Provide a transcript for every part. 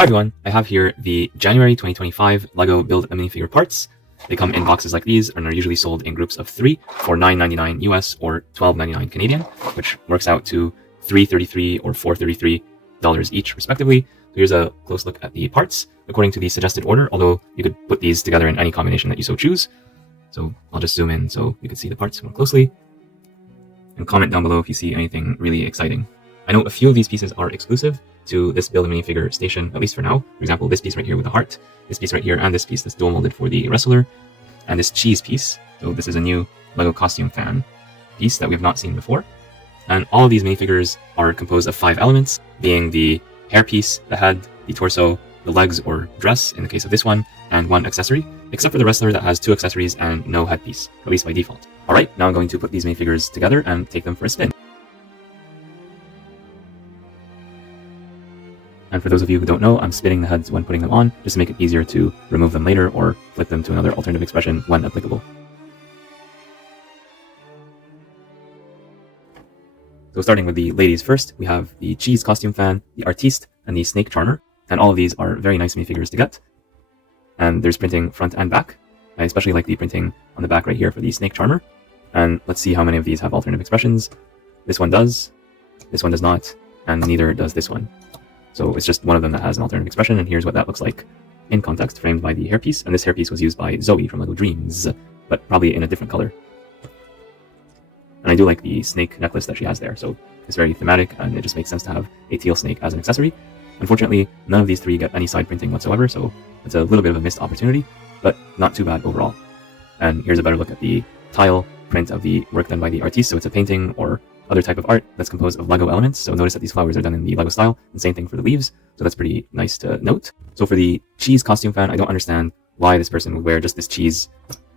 Hi everyone, I have here the January 2025 LEGO Build A Minifigure parts. They come in boxes like these and are usually sold in groups of 3 for $9.99 US or $12.99 Canadian, which works out to $3.33 or $4.33 each respectively. So here's a close look at the parts according to the suggested order, although you could put these together in any combination that you so choose. So I'll just zoom in so you can see the parts more closely. And comment down below if you see anything really exciting. I know a few of these pieces are exclusive to this Build A Minifigure station, at least for now. For example, this piece right here with the heart, this piece right here, and this piece that's dual molded for the wrestler, and this cheese piece. So this is a new LEGO costume fan piece that we have not seen before. And all of these minifigures are composed of 5 elements, being the hair piece, the head, the torso, the legs or dress in the case of this one, and 1 accessory, except for the wrestler that has 2 accessories and no headpiece, at least by default. Alright, now I'm going to put these minifigures together and take them for a spin. And for those of you who don't know, I'm spinning the heads when putting them on, just to make it easier to remove them later or flip them to another alternative expression when applicable. So starting with the ladies first, we have the cheese costume fan, the Artiste, and the snake charmer. And all of these are very nice minifigures to get. And there's printing front and back. I especially like the printing on the back right here for the snake charmer. And let's see how many of these have alternative expressions. This one does not, and neither does this one. So it's just one of them that has an alternative expression, and here's what that looks like in context, framed by the hairpiece. And this hairpiece was used by Zoe from LEGO Dreams, but probably in a different color. And I do like the snake necklace that she has there, so it's very thematic, and it just makes sense to have a teal snake as an accessory. Unfortunately, none of these 3 get any side printing whatsoever, so it's a little bit of a missed opportunity, but not too bad overall. And here's a better look at the tile print of the work done by the artiste. So it's a painting or other type of art that's composed of LEGO elements. So notice that these flowers are done in the LEGO style, and same thing for the leaves. So that's pretty nice to note. So for the cheese costume fan, I don't understand why this person would wear just this cheese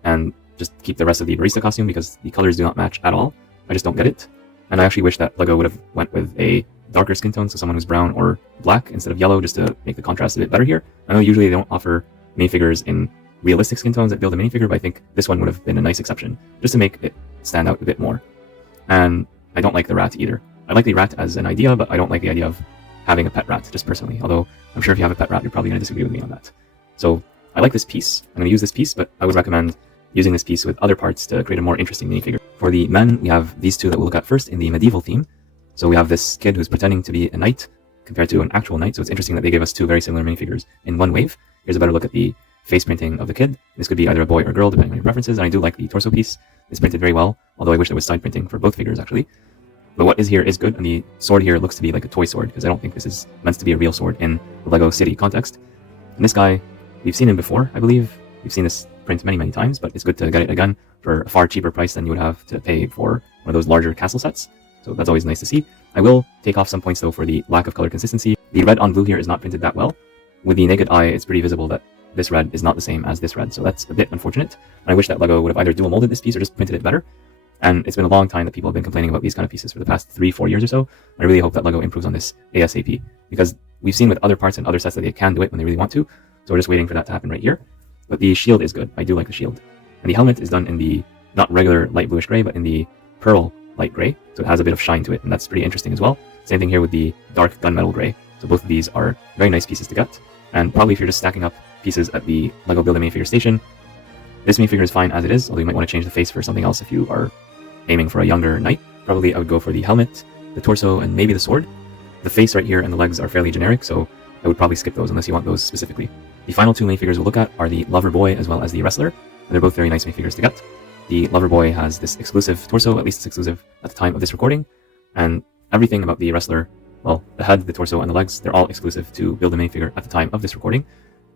and just keep the rest of the barista costume, because the colors do not match at all. I just don't get it. And I actually wish that LEGO would have went with a darker skin tone, so someone who's brown or black instead of yellow, just to make the contrast a bit better here. I know usually they don't offer minifigures in realistic skin tones that Build A Minifigure, but I think this one would have been a nice exception, just to make it stand out a bit more. And I don't like the rat either. I like the rat as an idea, but I don't like the idea of having a pet rat, just personally. Although, I'm sure if you have a pet rat, you're probably going to disagree with me on that. So, I like this piece. I'm going to use this piece, but I would recommend using this piece with other parts to create a more interesting minifigure. For the men, we have these 2 that we'll look at first in the medieval theme. So we have this kid who's pretending to be a knight compared to an actual knight. So it's interesting that they gave us 2 very similar minifigures in one wave. Here's a better look at the face printing of the kid. This could be either a boy or girl, depending on your preferences. And I do like the torso piece. It's printed very well, although I wish there was side printing for both figures, actually. But what is here is good, and the sword here looks to be like a toy sword, because I don't think this is meant to be a real sword in the LEGO City context. And this guy, we've seen him before, I believe. We've seen this print many times, but it's good to get it again for a far cheaper price than you would have to pay for one of those larger castle sets. So that's always nice to see. I will take off some points though for the lack of color consistency. The red on blue here is not printed that well. With the naked eye, it's pretty visible that this red is not the same as this red, so that's a bit unfortunate. And I wish that LEGO would have either dual molded this piece or just printed it better. And it's been a long time that people have been complaining about these kind of pieces for the past 3-4 years or so. I really hope that LEGO improves on this ASAP, because we've seen with other parts and other sets that they can do it when they really want to. So we're just waiting for that to happen right here. But the shield is good. I do like the shield. And the helmet is done in the, not regular light bluish gray, but in the pearl light gray. So it has a bit of shine to it, and that's pretty interesting as well. Same thing here with the dark gunmetal gray. So both of these are very nice pieces to get. And probably if you're just stacking up pieces at the LEGO Build A Minifigure station, this minifigure is fine as it is, although you might want to change the face for something else if you are aiming for a younger knight. Probably I would go for the helmet, the torso, and maybe the sword. The face right here and the legs are fairly generic, so I would probably skip those unless you want those specifically. The final 2 minifigures we'll look at are the lover boy as well as the wrestler, and they're both very nice minifigures to get. The lover boy has this exclusive torso, at least it's exclusive at the time of this recording, and everything about the wrestler, well, the head, the torso, and the legs, they're all exclusive to Build A Minifigure at the time of this recording,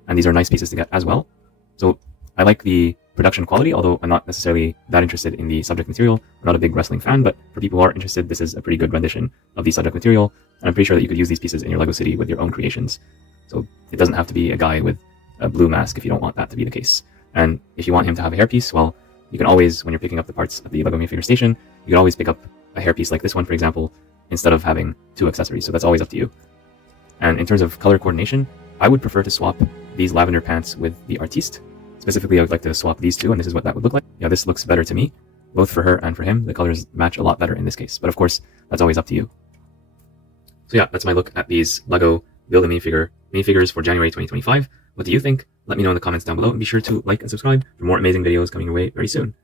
and these are nice pieces to get as well. So I like the production quality, although I'm not necessarily that interested in the subject material. I'm not a big wrestling fan, but for people who are interested, this is a pretty good rendition of the subject material, and I'm pretty sure that you could use these pieces in your LEGO City with your own creations. So it doesn't have to be a guy with a blue mask if you don't want that to be the case. And if you want him to have a hairpiece, well, you can always, when you're picking up the parts at the LEGO Minifigure station, you can always pick up a hairpiece like this one, for example, instead of having 2 accessories. So that's always up to you. And in terms of color coordination, I would prefer to swap these lavender pants with the Artiste. Specifically, I would like to swap these 2, and this is what that would look like. Yeah, this looks better to me, both for her and for him. The colors match a lot better in this case, but of course, that's always up to you. So yeah, that's my look at these LEGO Build A Minifigure minifigures for January 2025. What do you think? Let me know in the comments down below, and be sure to like and subscribe for more amazing videos coming your way very soon.